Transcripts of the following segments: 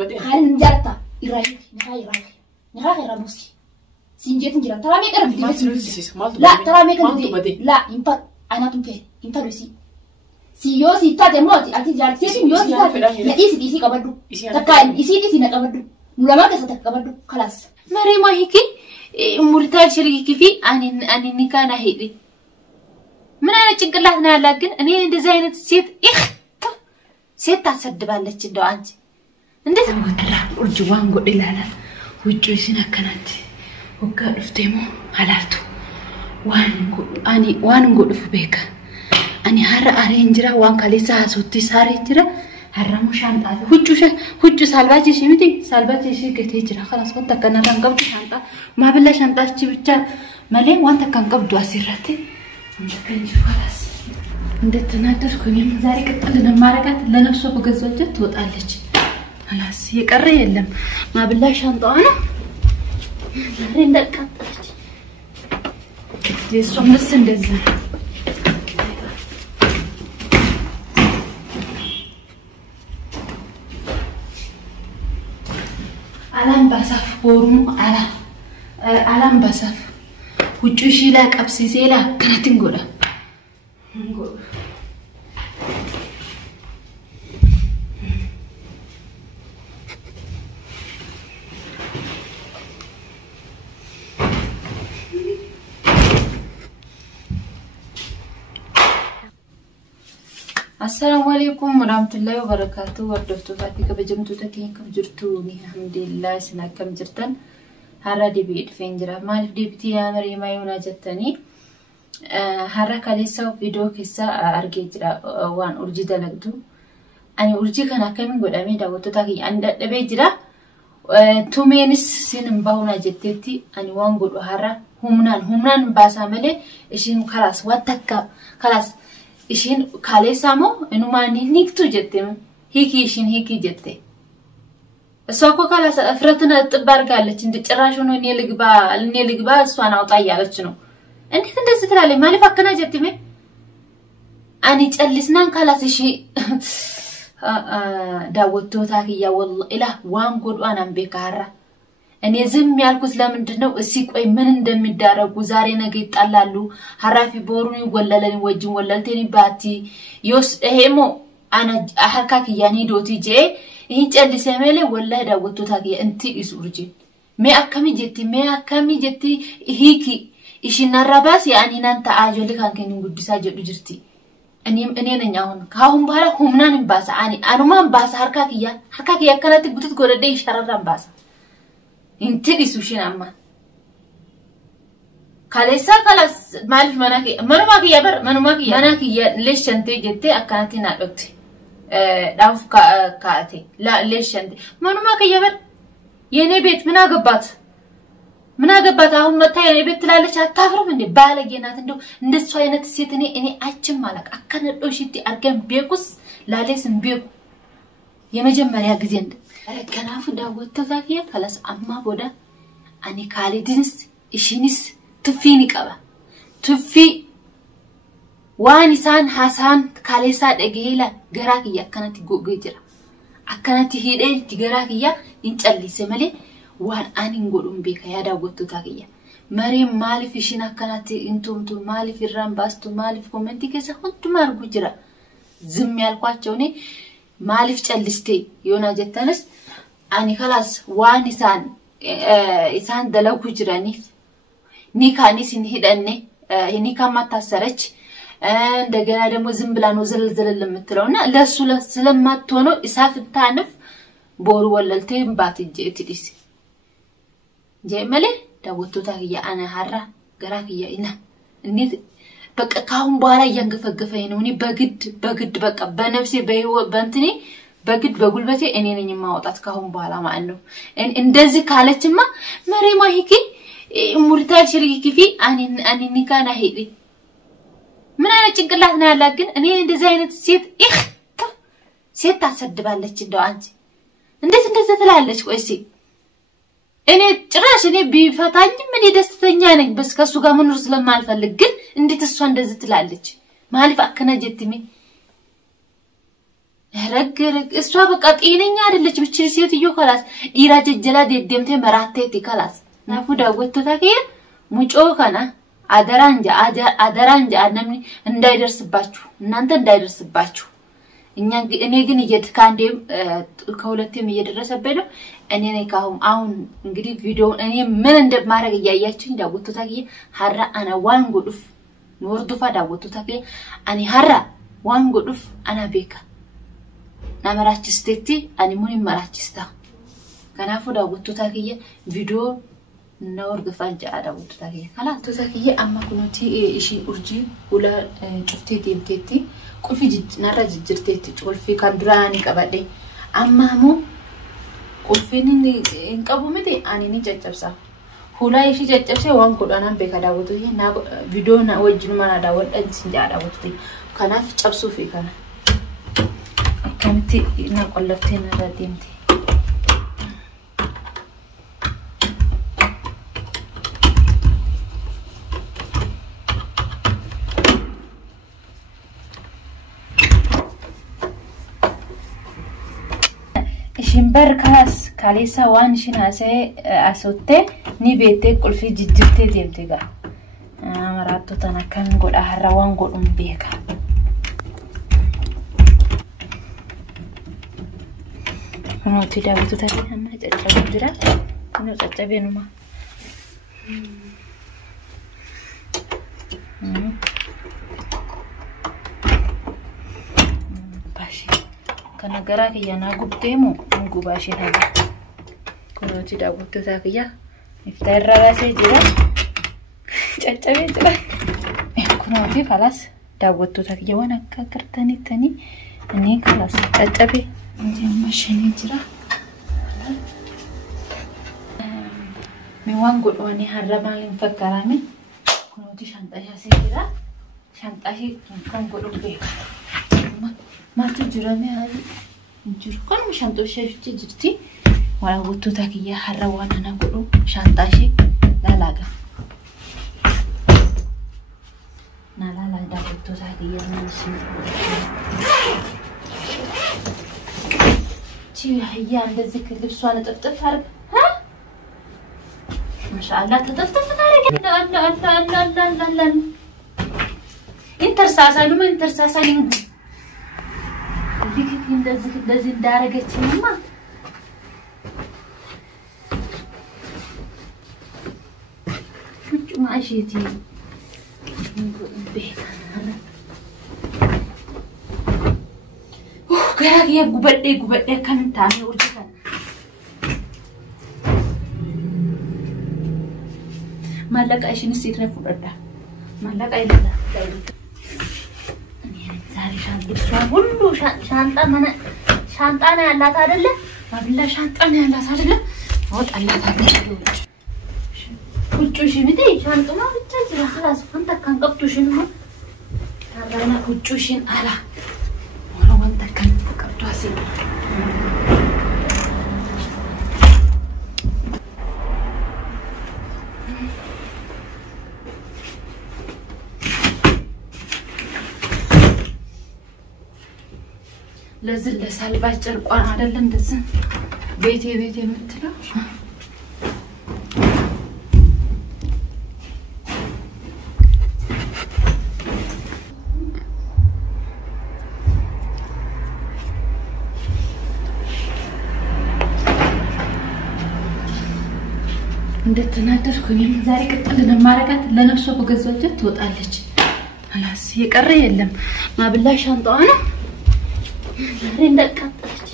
هل نجرتا يراي نهاي راموسي سينجيت نجرا ترى ما يقرب لا ترى ما يقرب لا ينفع أنا تنتهي ينفع رسي سيوسي تادي موتي أنتي جارتي سيوسي تادي لا إيسي كبردو تكاين إيسي نكبردو نلما كسر كبردو خلاص مري ما هيكي مرتال شريكي في أني نكانا هيدي من أنا تقلعنا لكن أني ديزاينة سيت سيت تصدق بالله تدو أنت أنت ترى الجوان قل لا وجوزنا كانت وقال فتيمو حلالتو وان قل في بيك أني هر أرينجرا وان كليسا صوتي سارينجرا هرمو شانتا وجو سالباتي شي متي سالباتي شي كتيجرا خلاص وانت كان رنقبت شانتا ما بلا شانتا شي بيتا مالي وانت كان قبضو اسيرتي انت كان خلاص እንዴት ተናደርኩኝ ዛሬ ቀጥልና ማረጋት ለነፍሱ በገዛጀት ትወጣለች خلاص የቀረ የለም ማብላ ሻንጣዋ ነው ዛሬ እንደቀጠለች የሷምስ እንደዚህ አላም ባሳፍ ቦሩሙ አላም ባሳፍ ውጪ ሺላ ቀብሲ ሴላ ከነትን ጎዳ السلام عليكم ورحمة الله وبركاته وردفتو فاتي كبجمتو تكين كبجرتو الحمد لله سنا كم جرتن هرا دي بيد فينجرا مالف دي بتي يامري ما يونا جتني هرا كاليسا وفيديو كيسا أرجي جرا وان أرجي دلقتو أنا أرجي كان أكمل قد أمي داوتو تاكي عند دبي جرا تومينس سين باونا جتتي أنا وان قد هرا همنان باسا ملي إشين خلاص واتكا خلاص إشين كاليسامو إنه ما نيكتو جتهم هيكي إشين هيكي جتة سوكو خلاص أفرتنا تبار قالت إن تجراشونو نيلقبا سوانا وطايا لتشنو أنت تندس ترالي مالي فكنا جتمي أني تجلسنا خلاص إشي داوتو تاكي يا والله إله وان قد أنا بكارة أني زم يالكوز لمن دنو السيك أي من دم الدارة وزارينا جيت علالو هرافي بورني ولا لني وجه ولا تاني باتي يوس هيمو أنا أحركك يعني دوتي جي هيج اللي سامله ولا داوتو تاكي أنتي إسورجي ما أكمي جتي هيكي إيش النراباس يعني نانتا عاجلك كان كني نقول بساجة بجرتي أني نجاهون كهم بحاله هم نان باس أنا ما باس حركك يا كانت بتقول كورة ده إشارة باس انتدي سوشين أما كاليسا خلاص مالف مناكي ليش انتي جتي أكانتي نادوتي داوف كاتي لا ليش انتي منوماكي يبر يني بيت مناقبات أهم متى يني بيت تلالش هتافرم إني بالجينات إنه ندسوا ينتسيتني إني أجمع مالك أكن الأشيتي أرجم بيكوس لا ليسن بيك يمجمع يا جزين كان عارف داوود تذاكية خلاص أما بودا أني كاليدينس إشينيس تفيني كبا تفي وانسان حسان كاليسا دقيلا غراكية كانت جوجيجرا أكانت هيدين تجراكية إنتالي سمالي وان أني نقولون بيك يا داوود تذاكية مريم مالي في شينا كانت إنتم تو مالي في الرامباس تو مالي في كومنتي كذا هنتو مارجو جرا زمي القاتشوني مالي في تلستي يونا جتانس أني خلاص وان إسان دلو كجراني نيكاني سنهدني نيكا ما تسرج دعنا دمو زنبلانو زلزل لمترونا لا سلما تونو إساف التعنف بورو ولا التيم باتي جيتليس جاي ملي داوتو تاكي أنا هرا غراكي إنا إني بقى كاهم بارا ينقفقفينوني بقد بقى بنفسي بنتني بقد بقول بتي إني نجي ما وطات كاهم بارا ما إنه إن دزك على تما مري ما هيكي مرتال شريكي في أني نكانا هيدي من أنا تقلعنا لكن أني ديزاينة سيت تصدق بالله تدو أنت እንዴት ተላለች ቆይሲ እኔ ጭራሽ እኔ ቢፈታኝ ምን ደስተኛ ነኝ በስ ከሱ ጋር መኖር ስለማልፈልግ ግን እንዴት እሷ እንደዚህ ትላለች ማልፍ አከናጀትሚ ረግረግ እሷ በቃ ጤነኛ አይደለች ብቻ ሴትዮ ከላስ ዲራ ጀጀላ ደደምቴ መራቴቲ ከላስ ናፉ ዳወተታ ከየ ሙጮ ከና አደራንጃ አነምኒ እንዳይደርስባችሁ እናንተ እንዳይደርስባችሁ እኔ ግን እየተካንዴም ከሁለቴም እየደረሰበኝ ነው እኔ ነኝ አሁን እንግዲህ ቪዲዮ እኔ ምን እንደማረግ ያያችሁኝ ዳወተታ ከየ ሐራ አና ዋን ጎዱፍ ኖርዱፋ ዳወተታ ከየ አኒ ሐራ ዋን ጎዱፍ አና ቤካ ናመራችስቴቲ አኒ ሙኒ መራችስታ ከናፉ ዳወተታ ከየ ቪዲዮ نورد فانجا على وتاكي خلاص تاكي اما كنتي شي ارجي ولا شفتي ديمتي كل في جد نرا جرتي كل في كاندراني كبدي اما مو كل في انقبو متي اني ني ججبسا ሁላ ይሽ ጨጨብሴ ዋን ኮዳና በከዳውቱ ይና ቪዲዮ ና ወጅኑ ማና ዳወል እንጂ አዳውቱ ከናፍ ጨብሱ ፊከና ከምቲ እና ቆለፍቴ ነራዲምቲ ሽምበር ካስ ካሌሳ ዋን ሽናሴ አሶቴ ኒቤቴ ቁልፊ ጅጅርቴ ዴምቴጋ አማራቶ ተናከን ጎዳ ሐራዋን ጎዱም ቤካ ነው ትዳውቱ ታዲያና ጨጨብ ድራ ነው ጨጨቤ ነው ማ كنجرا كيا ناقب تيمو نقوباشين هذا كنوا تداوت تزاكيا نفتر راسي جرا تجتبي جرا كنوا تي خلاص داوت تزاكيا وانا كرتني تاني اني خلاص تجتبي انتي ماشيني جرا ميوان قول واني هربان لنفكرامي كنوا تي شانتاشا سيجرا شانتاشي كن قولوا بيك ما تجرمي هذه جر كل مشانتو شفتي جرتي ولا وتو تاكيا حروانا نقولو شانتاشي لا لاغا لا دا وتو تاكيا ماشي تي هي عندك اللبس وانا طفطف عرب ها ما شاء الله تطفطف تارك لا انترساسانو من انترساسانين ليك እንደዚህ ዳረገችኝማ ፍጭ ማሽቲ ገራግ የጉበዴ ከንታኔ ወርጅታ ማለቃሽን ሲትረፉ ወዳ ማለቃ ይላል ሁሉ ሻንጣ ነው ያላት አይደለ ማብላ ሻንጣ ነው ያላት አይደለ ወጣላት አይደለ ውጭሽ ምት ሻንጣ ነው ብቻ ዝራ خلاص አንተ ካንቀብቱሽን ነው ታራና ውጭሽን አላ ወላ አንተ ካንቀብቷሲ ለዝል ለሳልባጭ ጨርቋን አይደለ እንደዚህ ቤቴ የምትለው እንደተናደርኩኝ ዛሬ ቅጥል ለማረጋት ለነፍሷ በገዛጀት ትወጣለች አላስ የቀረ የለም ማብላ ሻንጣዋ ነው እንደቃጠለች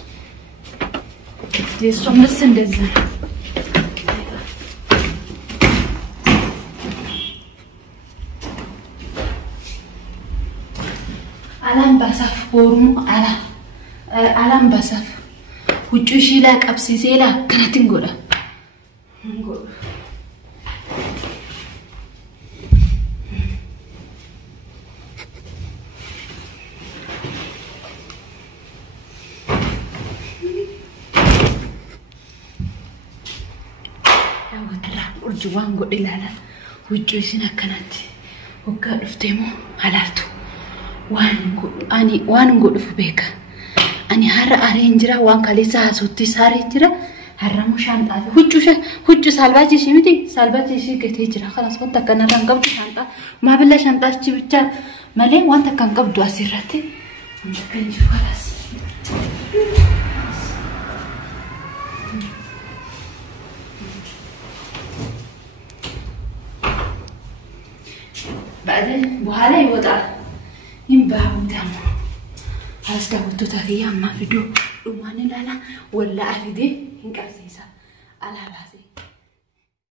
የሷም ልስ እንደዚህ አላም ባሳፍ ቦሩሙ አላም ባሳፍ ውጪ ሺላ ቀብሲ ሴላ ከነትንጎዳ جوان قد لا وجوسنا كانت وقالوا فتيمو حلالتو وان قد في بيك أنا هر أرينجرا وان كاليسا صوتي سارينجرا هرمو شانتا huccu salbachi shimiti salbachi shi gete jira khalas wanta kana rangabdu shanta ma billa shanta chi bicha male wanta kan qabdu asirratti wanta kan jiru khalas بعدين بحاله يوضع ينباع دمو خلاص داوتو تاكيا ما فيدو دوماني لالا ولا افيدي انكاسيسا على باسي